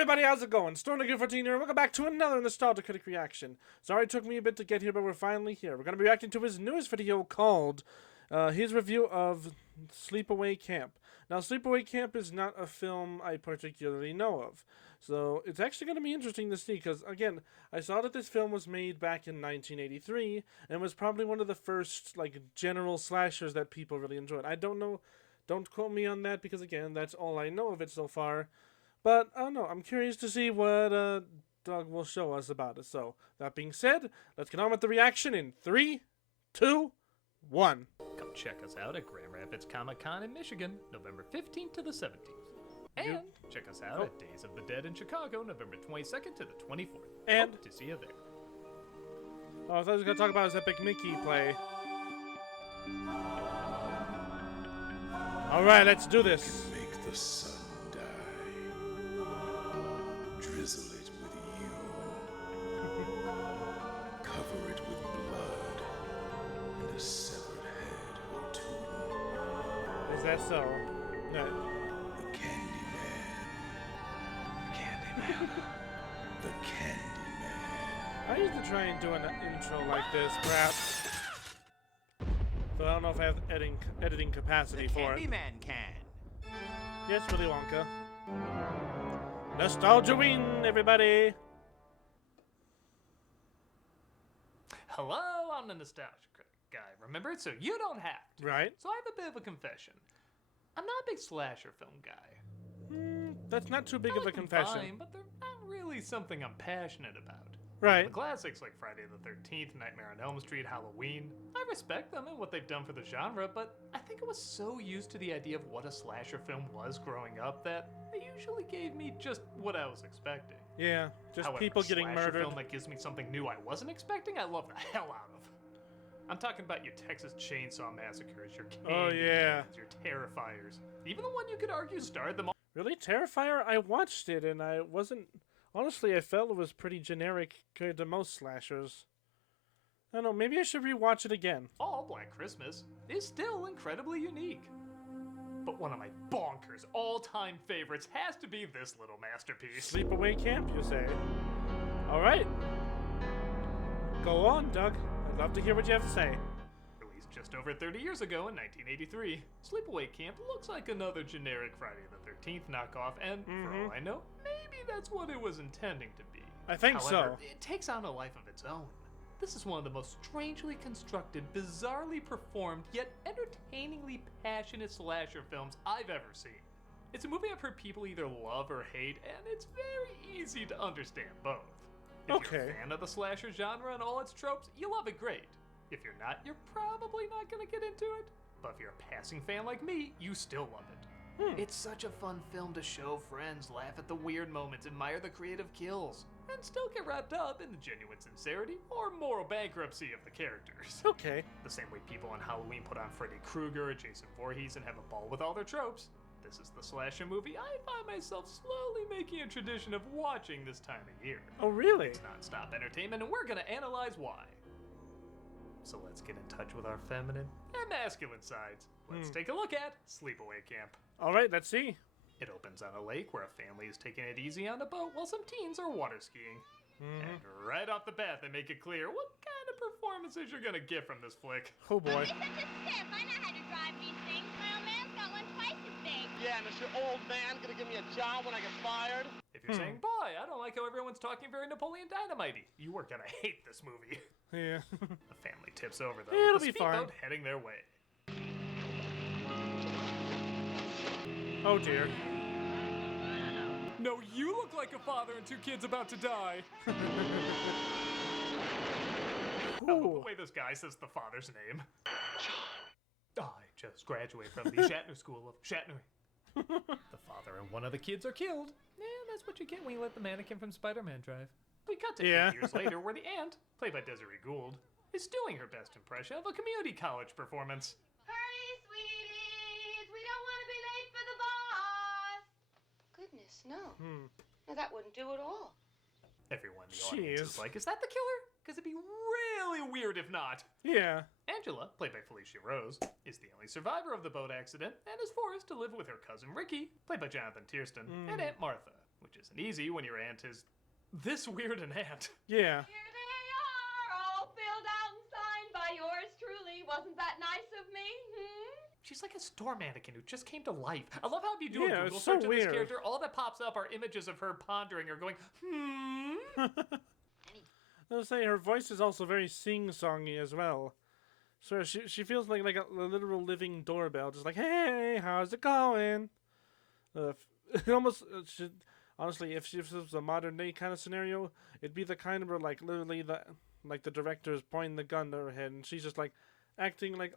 everybody, how's it going? StormeDegree 14 here, and welcome back to another nostalgia critic reaction. Sorry it took me a bit to get here, but we're finally here. We're going to be reacting to his newest video called his review of Sleepaway Camp. Now, Sleepaway Camp is not a film I particularly know of, so it's actually going to be interesting to see, because, again, I saw that this film was made back in 1983, and was probably one of the first, like, general slashers that people really enjoyed. I don't know, don't quote me on that, because, again, that's all I know of it so far. But, I don't know, I'm curious to see what Doug will show us about it. So, that being said, let's get on with the reaction in 3, 2, 1. Come check us out at Grand Rapids Comic-Con in Michigan, November 15th to the 17th. And check us out at Days of the Dead in Chicago, November 22nd to the 24th. And hope to see you there. Oh, I thought he was going to talk about his Epic Mickey play. Alright, let's do this. Make the sun die. Drizzle it with you. Cover it with blood and a severed head or two. Is that so? No. The Candyman. The Candyman. I used to try and do an intro like this, perhaps. But I don't know if I have editing capacity for it. Candyman can. Yes, Willy Wonka. Nostalgia-ween, everybody! Hello, I'm the Nostalgia Critic guy, remember? So you don't have to. Right. So I have a bit of a confession. I'm not a big slasher film guy. That's not too big I of a like them confession. fine, but they're not really something I'm passionate about. Right. The classics like Friday the 13th, Nightmare on Elm Street, Halloween, I respect them and what they've done for the genre, but I think I was so used to the idea of what a slasher film was growing up that they usually gave me just what I was expecting. Yeah, just However, people a getting slasher murdered. film that gives me something new I wasn't expecting, I love the hell out of. I'm talking about your Texas Chainsaw Massacres, your Candyman, your Terrifiers, even the one you could argue starred them all. Really? Terrifier? I watched it and I wasn't... Honestly, I felt it was pretty generic compared to most slashers. I don't know, maybe I should rewatch it again. All Black Christmas is still incredibly unique. But one of my bonkers all-time favorites has to be this little masterpiece. Sleepaway Camp, you say? Alright. Go on, Doug. I'd love to hear what you have to say. Released just over 30 years ago in 1983, Sleepaway Camp looks like another generic Friday the 13th knockoff, and for all I know, maybe that's what it was intending to be. I think However, so. it takes on a life of its own. This is one of the most strangely constructed, bizarrely performed, yet entertainingly passionate slasher films I've ever seen. It's a movie I've heard people either love or hate, and it's very easy to understand both. If you're a fan of the slasher genre and all its tropes, you love it great. If you're not, you're probably not gonna get into it. But if you're a passing fan like me, you still love it. It's such a fun film to show friends, laugh at the weird moments, admire the creative kills, and still get wrapped up in the genuine sincerity or moral bankruptcy of the characters. Okay. The same way people on Halloween put on Freddy Krueger or Jason Voorhees and have a ball with all their tropes. This is the slasher movie I find myself slowly making a tradition of watching this time of year. Oh, really? It's non-stop entertainment, and we're gonna analyze why. So let's get in touch with our feminine and masculine sides. Let's take a look at Sleepaway Camp. Alright, let's see. It opens on a lake where a family is taking it easy on a boat while some teens are water skiing. And right off the bat, they make it clear what kind of performances you're gonna get from this flick. Oh boy. You're such a stiff. I know how to drive these things. My old man's got one twice as big. Yeah, and is your old man gonna give me a job when I get fired? If you're saying, boy, I don't like how everyone's talking very Napoleon Dynamite-y, you are gonna hate this movie. Yeah. The family tips over, though, It'll with the be fine. speedboat heading their way. Oh dear. No, you look like a father and two kids about to die. Oh, the way this guy says the father's name. Oh, I just graduated from the Shatner School of Shatner. The father and one of the kids are killed. Yeah, that's what you get when you let the mannequin from Spider-Man drive. We cut to 8 years later where the aunt, played by Desiree Gould, is doing her best impression of a community college performance. Hurry, sweeties. We don't want to be late for the boss. Goodness, no. No, that wouldn't do at all. Everyone in the audience is like, is that the killer? Because it'd be really weird if not. Yeah. Angela, played by Felicia Rose, is the only survivor of the boat accident and is forced to live with her cousin Ricky, played by Jonathan Tiersten, and Aunt Martha, Which isn't easy when your aunt is this weird an aunt. Yeah. Here they are, all filled out and signed by yours truly. Wasn't that nice of me? She's like a store mannequin who just came to life. I love how if you do Yeah, a it's Google so search of this weird. character, all that pops up are images of her pondering or going, I'll say her voice is also very sing-songy as well. So she feels like a literal living doorbell, just like, hey, how's it going? It almost should, honestly, if this was a modern day kind of scenario, it'd be the kind where like literally the director is pointing the gun to her head and she's just like acting like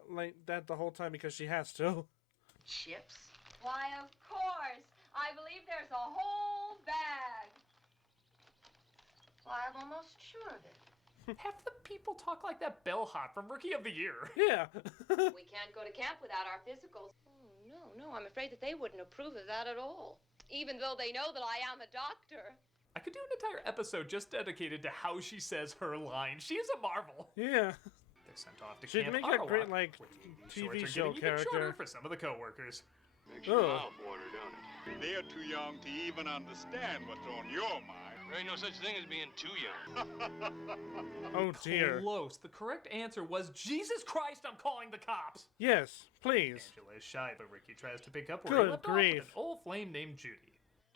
that the whole time because she has to. Chips? Why, of course. I believe there's a whole bag. Why, I'm almost sure of it. half the people talk like that bellhop from Rookie of the Year. Yeah. We can't go to camp without our physicals. Oh, no, I'm afraid that they wouldn't approve of that at all. Even though they know that I am a doctor. I could do an entire episode just dedicated to how she says her line. She is a marvel. Yeah. They're sent off to She'd camp make a Ottawa, great, like, where the TV shorts are show getting even shorter character. for some of the co-workers. Makes your Oh. mouth water, don't it? They're too young to even understand what's on your mind. There ain't no such thing as being too young. Oh dear. Close. The correct answer was, Jesus Christ, I'm calling the cops. Yes, please. Angela is shy, but Ricky tries to pick up where Good he left off grief. with an old flame named Judy.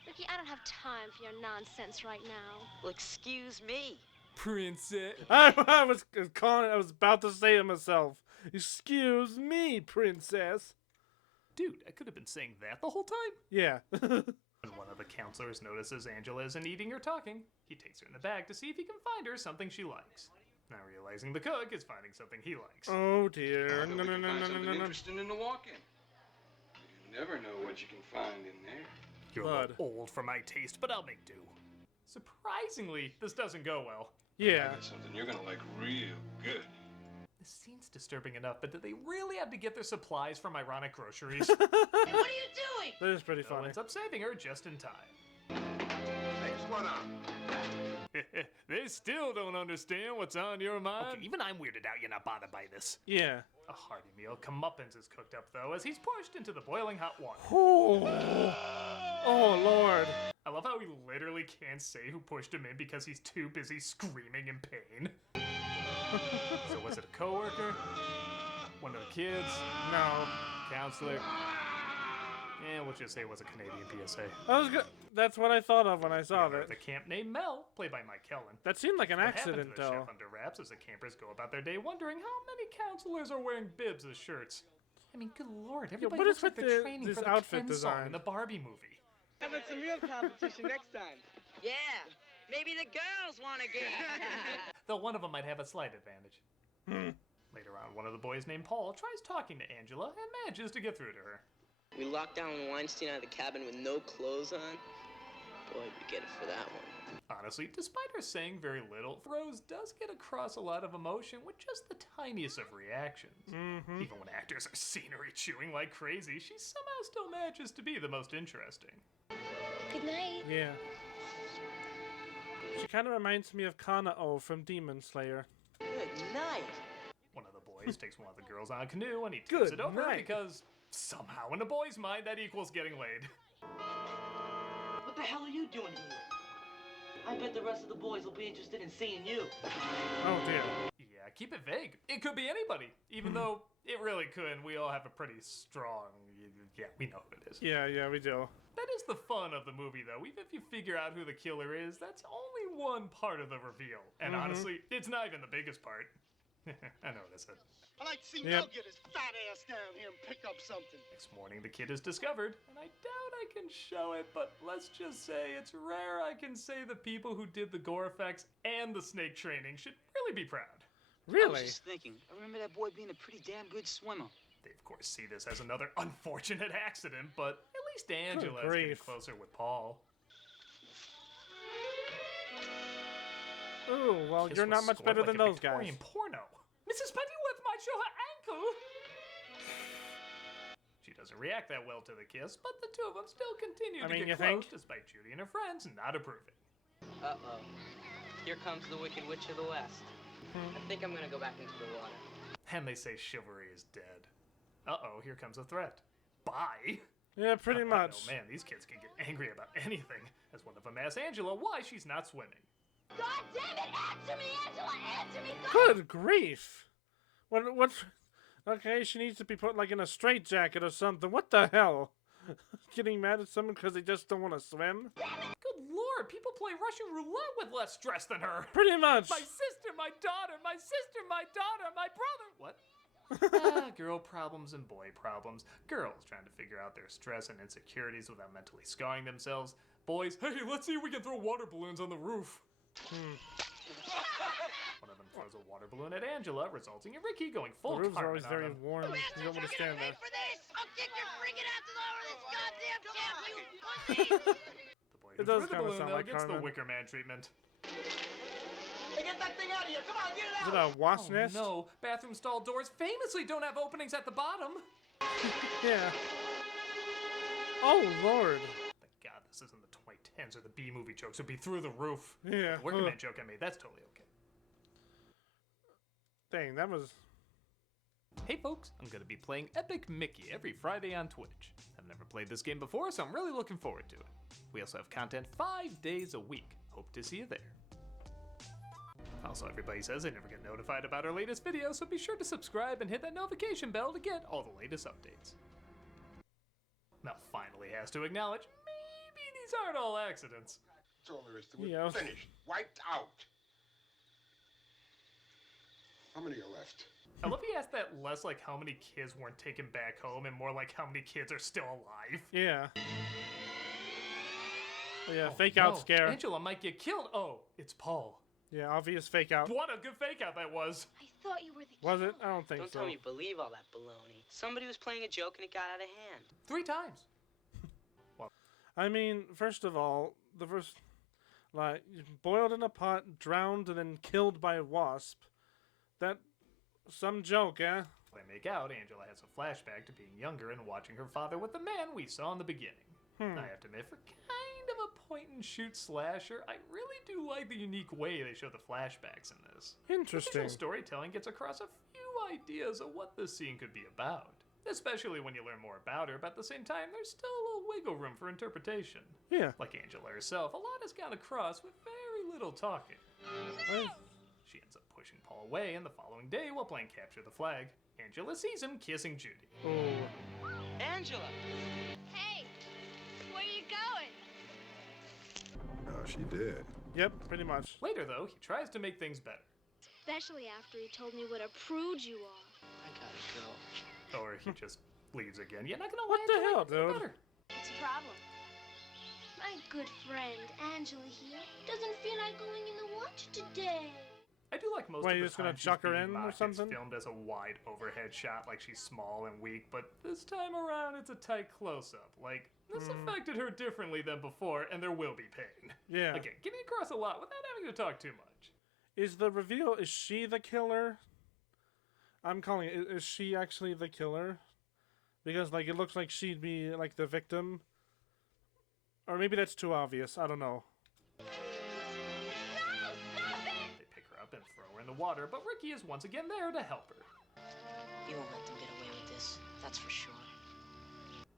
Ricky, I don't have time for your nonsense right now. Well, excuse me. Princess. I was calling. I was about to say to myself, "Excuse me, princess." Dude, I could have been saying that the whole time. Yeah. When one of the counselors notices Angela isn't eating or talking, he takes her in the bag to see if he can find her something she likes. Now realizing the cook is finding something he likes. Oh dear. Maybe No, we no, can no, find no, no, something no, no. interesting in the walk-in. You never know what you can find in there. You're a Blood. little old for my taste, but I'll make do. Surprisingly, this doesn't go well. Yeah. That's something you're gonna like real good. This scene's disturbing enough, but did they really have to get their supplies from ironic groceries? Hey, what are you doing? That is pretty Though funny. ends up saving her just in time. Next one up. They still don't understand what's on your mind. Okay, even I'm weirded out you're not bothered by this. Yeah. A hearty meal comeuppance is cooked up, though, as he's pushed into the boiling hot water. Oh. Oh Lord. I love how he literally can't say who pushed him in because he's too busy screaming in pain. So was it a coworker? One of the kids? No. Counselor? Yeah, we'll just say it was a Canadian PSA. That was good. That's what I thought of when I saw The that. camp named Mel, played by Mike Kellen. That seemed like an What happened accident, to the though. chef under wraps as the campers go about their day wondering how many counselors are wearing bibs as shirts. I mean, good lord, everybody what looks is like with they're training this for the outfit Ken song design? in the Barbie movie. Having some real competition next time. Yeah, maybe the girls want to get. Though one of them might have a slight advantage. Hmm. Later on, one of the boys named Paul tries talking to Angela and manages to get through to her. We locked down Weinstein out of the cabin with no clothes on. Boy, we get it for that one. Honestly, despite her saying very little, Rose does get across a lot of emotion with just the tiniest of reactions. Mm-hmm. Even when actors are scenery chewing like crazy, she somehow still manages to be the most interesting. Good night. Yeah. She kind of reminds me of Kanao from Demon Slayer. Good night. One of the boys takes one of the girls on a canoe and he tips Good it over night. because somehow in a boy's mind that equals getting laid. What the hell are you doing here? I bet the rest of the boys will be interested in seeing you. Oh dear. Yeah, keep it vague. It could be anybody, even though it really could, and we all have a pretty strong... Yeah, we know who it is. Yeah, we do. That is the fun of the movie, though. Even if you figure out who the killer is, that's only one part of the reveal. And honestly, it's not even the biggest part. I notice it. I'd like to see Yep. Mel get his fat ass down here and pick up something. Next morning, the kid is discovered, and I doubt I can show it, but let's just say it's rare I can say the people who did the gore effects and the snake training should really be proud. I Really? was just thinking. I remember that boy being a pretty damn good swimmer. They, of course, see this as another unfortunate accident, but at least Angela is getting grief. closer with Paul. Ooh, well, Kiss you're was not much scored better like than a those Victorian guys. porno. Mrs. Pennyworth might show her ankle. She doesn't react that well to the kiss, but the two of them still continue I to mean, get you close, think? despite Judy and her friends not approving. Uh-oh. Here comes the Wicked Witch of the West. I think I'm gonna go back into the water. And they say chivalry is dead. Uh-oh, here comes a threat. Bye. Yeah, pretty Oh much. man, these kids can get angry about anything. As one of them asks Angela why she's not swimming. God damn it! Answer me, Angela! Answer me! Good grief! What? Okay, she needs to be put like in a straitjacket or something. What the hell? Getting mad at someone because they just don't want to swim? Good lord, people play Russian roulette with less stress than her. Pretty much. My sister, my daughter, my sister, my daughter, my brother. What? Girl problems and boy problems. Girls trying to figure out their stress and insecurities without mentally scarring themselves. Boys, hey, let's see if we can throw water balloons on the roof. One of them throws a water balloon at Angela, resulting in Ricky going full The roofs are always Cartman on very them. warm. You don't want to stand there. For this, I'll kick your freaking asses over this goddamn camp, you pussy! The boy It who does threw the kinda balloon, sound though, like gets the Cartman. Wicker Man treatment. Hey, get that thing out of here! Come on, get it Is out! it a wasp nest? No, bathroom stall doors famously don't have openings at the bottom. Yeah. Oh, Lord. Thank God this isn't the 2010s or the B-movie jokes would be through the roof. Yeah. The Wicker Ugh. Man joke I made, that's totally okay. Dang, that was... Hey folks, I'm going to be playing Epic Mickey every Friday on Twitch. I've never played this game before, so I'm really looking forward to it. We also have content 5 days a week. Hope to see you there. Also, everybody says they never get notified about our latest videos, so be sure to subscribe and hit that notification bell to get all the latest updates. Mel finally has to acknowledge, maybe these aren't all accidents. That's all there is to it. Yeah. Finished. Wiped out. How many are left? I love he asked that less like how many kids weren't taken back home and more like how many kids are still alive. Yeah. Yeah, Oh, fake no. out scare. Angela might get killed. Oh, it's Paul. Yeah, obvious fake out. What a good fake out that was. I thought you were the Was it? I don't think Don't so. tell me you believe all that baloney. Somebody was playing a joke and it got out of hand. 3 times. I mean, first of all, the first... Like, boiled in a pot, drowned, and then killed by a wasp. That... Some joke, eh? When they make out, Angela has a flashback to being younger and watching her father with the man we saw in the beginning. I have to admit, for kind of a point-and-shoot slasher, I really do like the unique way they show the flashbacks in this. Interesting. The visual storytelling gets across a few ideas of what this scene could be about. Especially when you learn more about her, but at the same time, there's still a little wiggle room for interpretation. Yeah. Like Angela herself, a lot has gone across with very little talking. Well, She ends up pushing Paul away, and the following day, while playing Capture the Flag, Angela sees him kissing Judy. oh. Angela! Hey, where you going? Oh, she did. Yep, pretty much. Later, though, he tries to make things better. Especially after he told me what a prude you are. I gotta go. Or he just leaves again. You're not gonna What lie, the Angela, hell, make things dude? better. What's the problem? My good friend Angela here doesn't feel like going in the water today. I do like most Wait, of you're the just gonna time she's chuck her being in or mocked, it's something? filmed as a wide overhead shot like she's small and weak, but this time around it's a tight close-up. Like, this affected her differently than before, and there will be pain. Yeah. Again, getting across a lot without having to talk too much. Is the reveal, is she the killer? I'm calling it, is she actually the killer? Because, like, it looks like she'd be, like, the victim. Or maybe that's too obvious, I don't know. They pick her up and throw her in the water, but Ricky is once again there to help her. You won't let them get away with this, that's for sure.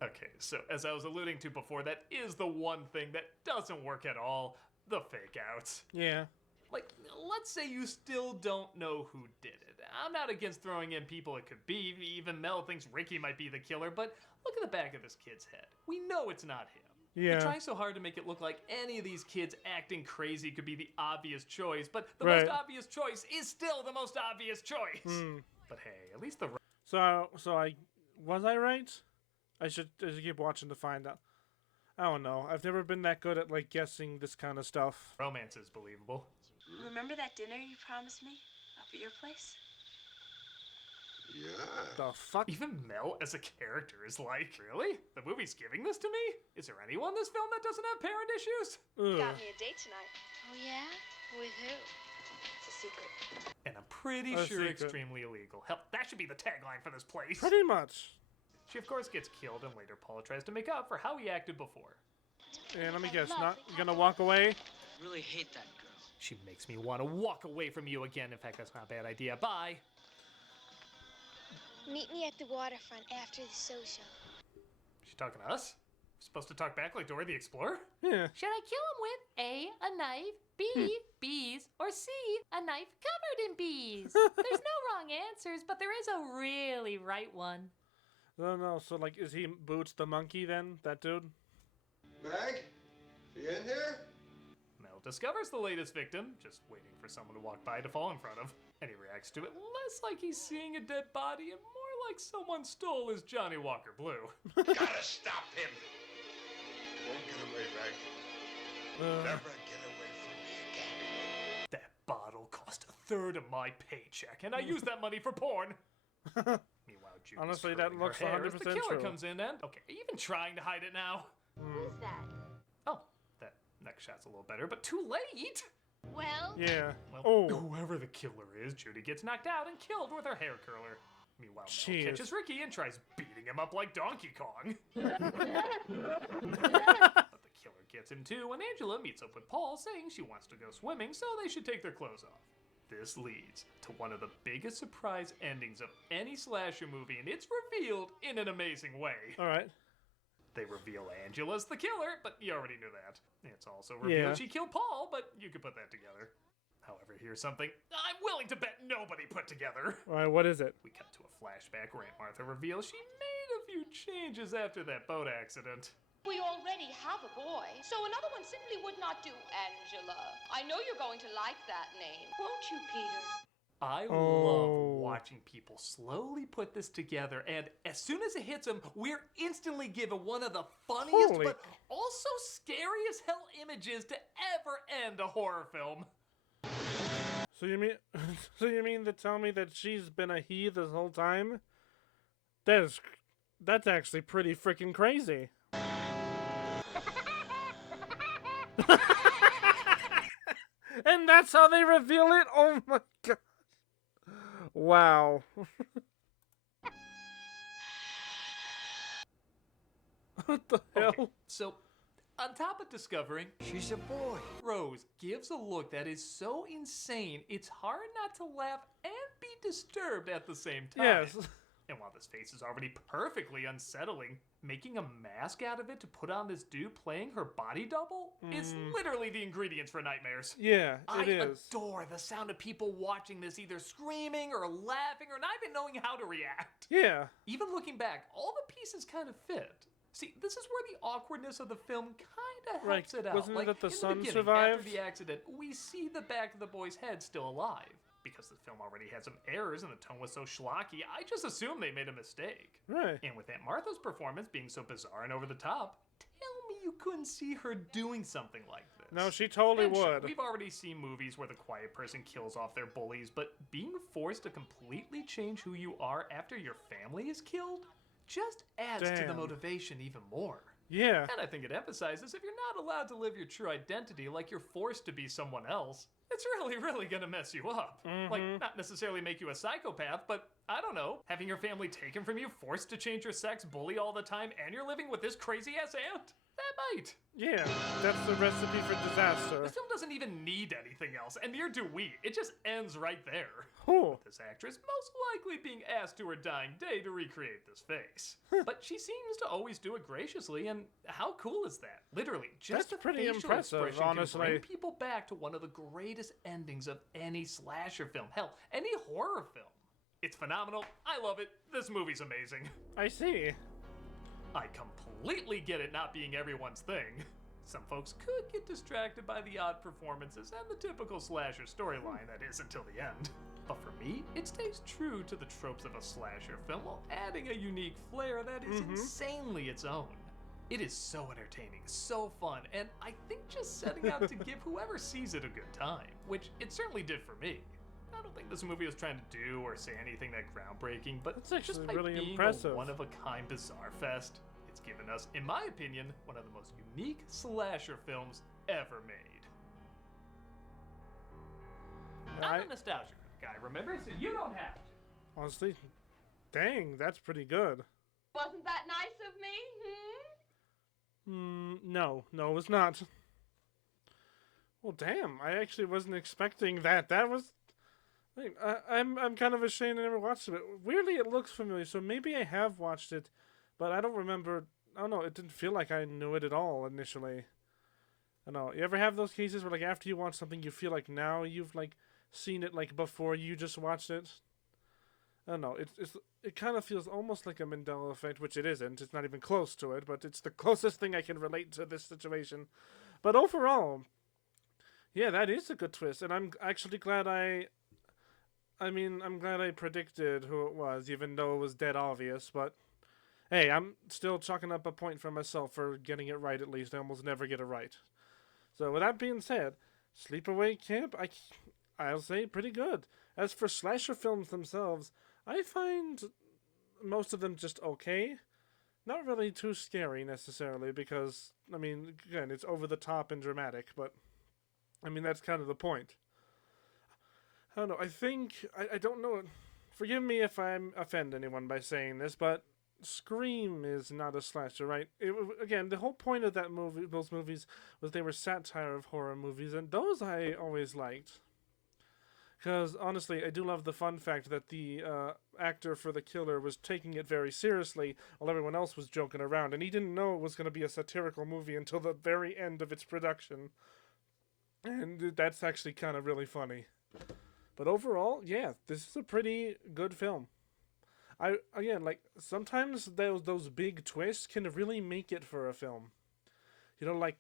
Okay, so as I was alluding to before, that is the one thing that doesn't work at all, the fake outs. Yeah. Like, let's say you still don't know who did it. I'm not against throwing in people it could be. Even Mel thinks Ricky might be the killer, but look at the back of this kid's head. We know it's not him. Yeah. They're trying so hard to make it look like any of these kids acting crazy could be the obvious choice, but the Right. most obvious choice is still the most obvious choice. But hey, at least the So I was I right? I should keep watching to find out. I don't know. I've never been that good at, like, guessing this kind of stuff. romance is believable. Remember that dinner you promised me up at your place? Yeah. The fuck? Even Mel as a character is like, really? The movie's giving this to me? Is there anyone in this film that doesn't have parent issues? Ugh. Got me a date tonight. Oh yeah? With who? It's a secret. And I'm pretty A sure secret. extremely illegal. Hell, that should be the tagline for this place. Pretty much. She, of course, gets killed, and later Paul tries to make up for how he acted before. And let me guess, not gonna walk away? I really hate that girl. She makes me want to walk away from you again. In fact, that's not a bad idea. Bye. Meet me at the waterfront after the social. She talking to us? Supposed to talk back like Dora the Explorer? Yeah. Should I kill him with A, a knife, B, bees, or C, a knife covered in bees? There's no wrong answers, but there is a really right one. No, so like, is he Boots the monkey then, that dude? Meg? You in here? Mel discovers the latest victim, just waiting for someone to walk by to fall in front of, and he reacts to it less like he's seeing a dead body and more like someone stole his Johnny Walker Blue. Gotta stop him. Won't get away, Meg. Never get away from me again. That bottle cost a third of my paycheck, and I used that money for porn. Meanwhile, Judy's Honestly, that curling her looks hair as 100% the killer true. comes in and... Okay, are you even trying to hide it now? Who's that? Oh, that next shot's a little better, but too late! Well, Yeah. Well, Oh. whoever the killer is, Judy gets knocked out and killed with her hair curler. Meanwhile, Mel Jeez. catches Ricky and tries beating him up like Donkey Kong. But the killer gets him too, and Angela meets up with Paul, saying she wants to go swimming, so they should take their clothes off. This leads to one of the biggest surprise endings of any slasher movie, and it's revealed in an amazing way. Alright. They reveal Angela's the killer, but you already knew that. It's also revealed she killed Paul, but you could put that together. However, here's something I'm willing to bet nobody put together. Alright, what is it? We cut to a flashback where Aunt Martha reveals she made a few changes after that boat accident. We already have a boy, so another one simply would not do, Angela. I know you're going to like that name, won't you, Peter? I love watching people slowly put this together, and as soon as it hits them, we're instantly given one of the funniest but also scary as hell images to ever end a horror film. So you mean to tell me that she's been a he this whole time? That's actually pretty freaking crazy. And that's how they reveal it? Oh my god. Wow. What the hell? Okay, so, on top of discovering she's a boy, Rose gives a look that is so insane, it's hard not to laugh and be disturbed at the same time. Yes. And while this face is already perfectly unsettling, making a mask out of it to put on this dude playing her body double is literally the ingredients for nightmares. Yeah, it is. I adore the sound of people watching this either screaming or laughing or not even knowing how to react. Yeah. Even looking back, all the pieces kind of fit. See, this is where the awkwardness of the film kind of helps it out. Wasn't it that the in son beginning, survived? After the accident, we see the back of the boy's head still alive. Because the film already had some errors and the tone was so schlocky, I just assumed they made a mistake. Right. And with Aunt Martha's performance being so bizarre and over the top, tell me you couldn't see her doing something like this. No, she totally And sure, would. we've already seen movies where the quiet person kills off their bullies, but being forced to completely change who you are after your family is killed just adds to the Damn. motivation even more. Yeah. And I think it emphasizes if you're not allowed to live your true identity like you're forced to be someone else, it's really gonna mess you up. Like, not necessarily make you a psychopath, but I don't know, having your family taken from you, forced to change your sex, bully all the time, and you're living with this crazy-ass aunt? That might. Yeah, that's the recipe for disaster. The film doesn't even need anything else, and neither do we. It just ends right there. Oh. With this actress most likely being asked to her dying day to recreate this face. But she seems to always do it graciously, and how cool is that? Literally, just That's a pretty facial impressive, expression honestly. can bring people back to one of the greatest endings of any slasher film. Hell, any horror film. It's phenomenal. I love it. This movie's amazing. I see. I completely get it not being everyone's thing. Some folks could get distracted by the odd performances and the typical slasher storyline that is until the end. But for me, it stays true to the tropes of a slasher film while adding a unique flair that is insanely its own. It is so entertaining, so fun, and I think just setting out to give whoever sees it a good time, which it certainly did for me. I don't think this movie was trying to do or say anything that groundbreaking, but That's actually just by really being impressive. a one-of-a-kind bizarre fest, it's given us, in my opinion, one of the most unique slasher films ever made. I'm a nostalgia guy, remember? So you don't have to. Honestly, dang, that's pretty good. Wasn't that nice of me? No, it was not. Well, damn, I actually wasn't expecting that. That was... I'm kind of ashamed I never watched it. Weirdly, it looks familiar, so maybe I have watched it, but I don't remember I don't know, it didn't feel like I knew it at all initially. I don't know, you ever have those cases where like after you watch something you feel like now you've like seen it like before you just watched it? I don't know, it kind of feels almost like a Mandela effect, which it isn't. It's not even close to it, but it's the closest thing I can relate to this situation. But overall, yeah, that is a good twist, and I'm actually glad I'm glad I predicted who it was, even though it was dead obvious, but hey, I'm still chalking up a point for myself for getting it right at least. I almost never get it right. So with that being said, Sleepaway Camp, I'll say pretty good. As for slasher films themselves, I find most of them just okay. Not really too scary necessarily because, I mean, again, it's over the top and dramatic, but I mean, that's kind of the point. I don't know, I don't know, forgive me if I offend anyone by saying this, but Scream is not a slasher, right? Again, the whole point of those movies was they were satire of horror movies, and those I always liked. Because, honestly, I do love the fun fact that the actor for the killer was taking it very seriously while everyone else was joking around, and he didn't know it was going to be a satirical movie until the very end of its production. And that's actually kind of really funny. But overall, yeah, this is a pretty good film. Again, like, sometimes those big twists can really make it for a film. You know, like,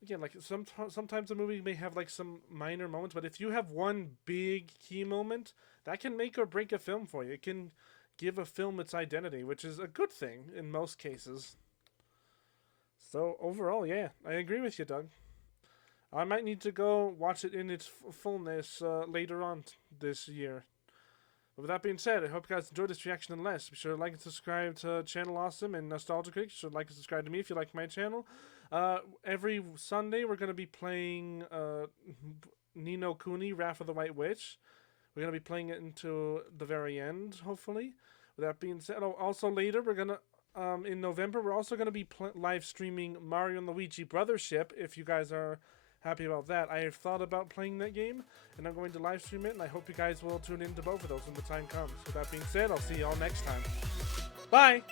again, like, sometimes a movie may have, like, some minor moments, but if you have one big key moment, that can make or break a film for you. It can give a film its identity, which is a good thing in most cases. So, overall, yeah, I agree with you, Doug. I might need to go watch it in its fullness later on this year. But with that being said, I hope you guys enjoyed this reaction nonetheless. Be sure to like and subscribe to Channel Awesome and Nostalgia Critic. Be sure to like and subscribe to me if you like my channel. Every Sunday we're going to be playing Ni no Kuni, Wrath of the White Witch. We're going to be playing it into the very end, hopefully. With that being said, also later we're going to, in November, we're also going to be live streaming Mario and Luigi Brothership, if you guys are happy about that. I have thought about playing that game, and I'm going to live stream it, and I hope you guys will tune in to both of those when the time comes. With that being said, I'll see you all next time. Bye!